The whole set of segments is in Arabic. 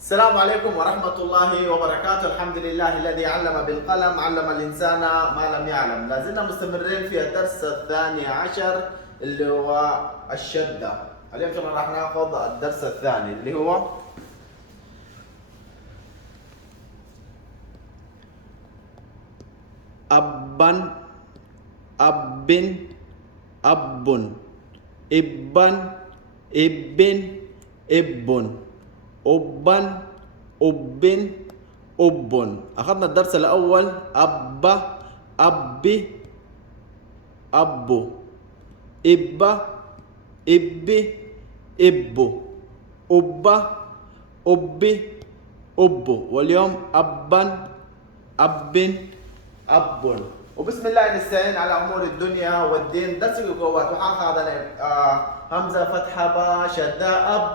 السلام عليكم ورحمة الله وبركاته. الحمد لله الذي علم بالقلم، علم الإنسان ما لم يعلم. لازلنا مستمرين في الدرس الثاني عشر اللي هو الشدة. اليوم إن شاء الله راح ناخذ الدرس الثاني اللي هو أبا، أب، أب، إبا، إب، إب، أبا، أب، أب. أخذنا الدرس الأول أب، أب، أب، إب، إب، إب، أب، أب، أب. واليوم أبا، أب، أب. وبسم الله نستعين على أمور الدنيا والدين. درس القوات وحاخذ همزة فتحة با شدة أب،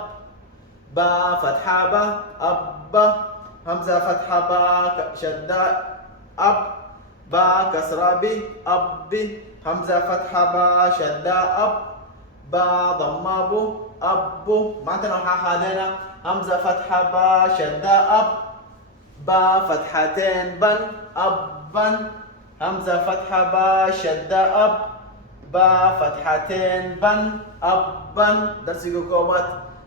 با فتحة با أب، همزة فتحة با شدة أب، با كسرة ب أب، همزة فتحة با شدة أب، با ضمة ب أب. معناتها هنا همزة فتحة با شدة أب، با فتحتين بن أبا، همزة فتحة با شدة أب، با فتحتين بن أبا. درس قوات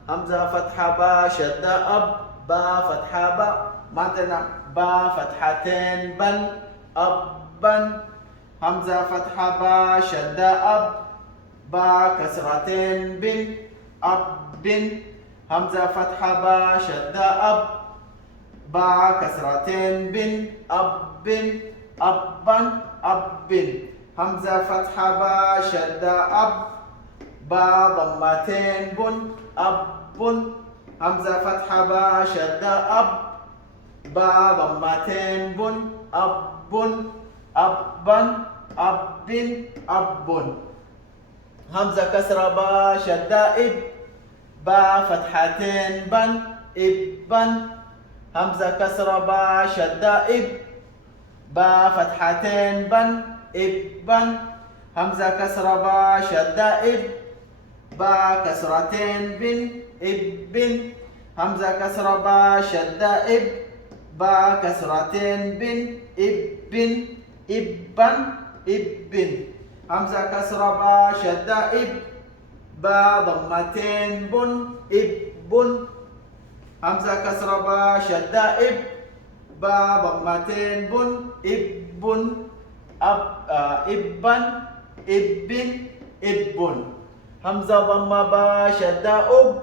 همزة فتحة با شدة أب، با فتحة با معناتها با فتحتين بن أبا، همزة فتحة با شدة أب، با كسرتين بن أب، همزة فتحة با شدة أب، با كسرتين بن أب، أبا، أب، همزة فتحة با شدة أب، با ضمتين بن أب، همزة فتحة با شدة أب، با ضمتين بن أب، أبا، أب، أب. همزة كسرة با شدة إب، با فتحتين بن إبا، همزة كسرة با شدة إب، با فتحتين بن إبا، همزة كسرة با شدة إب، با كسرتين بن إب، همزة كسرة با شدة إب، با كسرتين بن إب، إبا، إب، همزة كسرة با شدة إب، با ضمتين بن إب، همزة كسرة با شدة إب، با ضمتين بن إب، أب، إبا، إب، إب. همزة ضمة با شدة أب،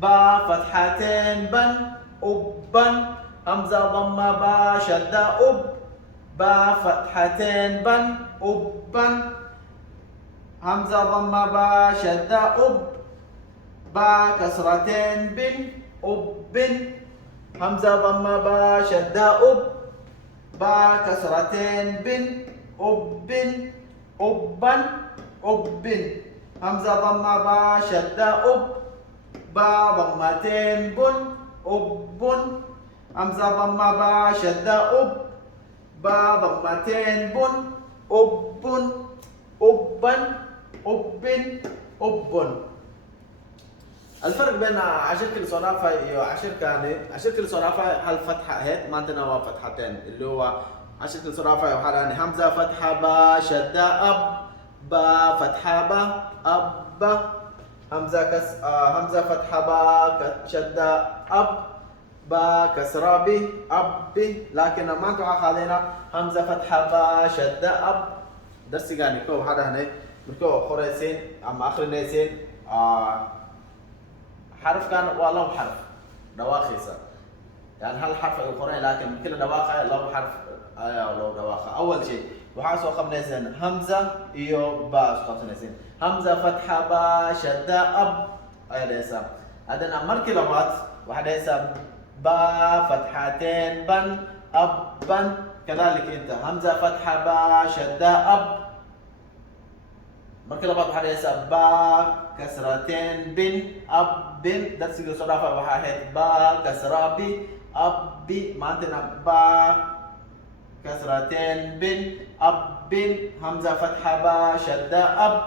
با فتحتين بن أبا، همزة ضمة با شدة أب، با فتحتين بن أبا، همزة ضمة با شدة أب، با كسرتين بن أب، همزة ضمة با شدة أب، با كسرتين بن أب، أبا، أب، همزة ضمة با شدة أب، با ضمتين بن أب، همزة ضمة با شدة أب، با ضمتين بن أب، أبا، أب، أب. الفرق بين 10 كيلو صرافة و 10 كانت 10 كيلو صرافة هالفتحة هيك ما عندنا فتحتين اللي هو 10 كيلو صرافة وحالة همزة فتحة با شدة أب، با فتحة با أب، همزة فتحة با شدة أب، با كسرة ب أب. لكن ما انتوا خلينا همزة فتحة با شدة أب. درس يعني كو هذا هنا مركو خريسين أما آخر نيسين حرف كان والله حرف دواخيسة يعني هالحرف القرآن لكن كل دواخة له حرف له دواخة. أول شيء وحاسو خمسين همزة إيو با خمسين همزة فتحة با شدة أب ليس عندنا مركي لغات واحدة يسا با فتحتين بن أبا. كذلك أنت همزة فتحة با شدة أب، مركي لغات واحدة يسا با كسرتين بن أب. درس الصرافة واحد با كسرة ب أب، ما عندنا با كسرتين بن أب، همزة فتحة با شدة أب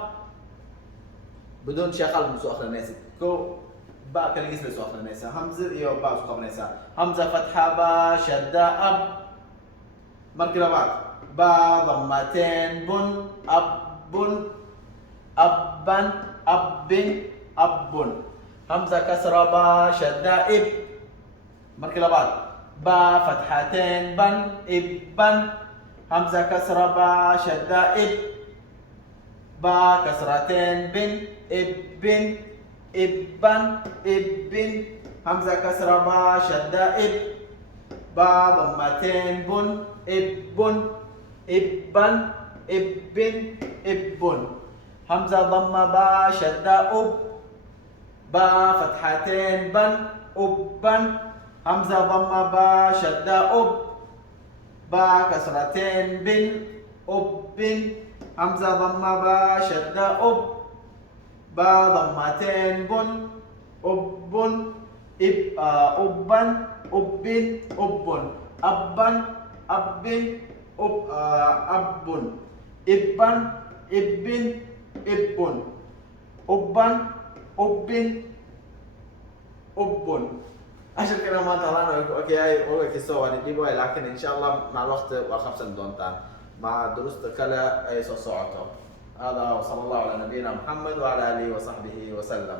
بدون شغل مسوخ للناس كو باء كان يجلس وأخذ نيسا همزة إيو باء سقف نيسا همزة فتحة با شدة أب مركلة بعد با ضمتين بن أب أبا أب أب همزة كسرة با شدة إب مركلة بعد با فتحتين بن إبن همزة كسرة با شدة إب با كسرتين بن إبن إبن إبن همزة كسرة با شدة إب با ضمتين بن إبن إبن إبن إبن همزة ضمة با شدة أب با فتحتين بن أبن همزة ضمة با شدة أب با كسرتين بن أبن همزة ضمة با شدة أب با ضمتين بن أبن أبن أبن أبن أبن أبن أبن إبن إبن إبن أبن أبن أبن 10 كلمات طبعا اوكي هاي اوكي سوى دي بوي لكن ان شاء الله مع الوقت وخمسة دونتان مع دروس كلا اي صوصعته هذا وصلى الله على نبينا محمد وعلى اله وصحبه وسلم.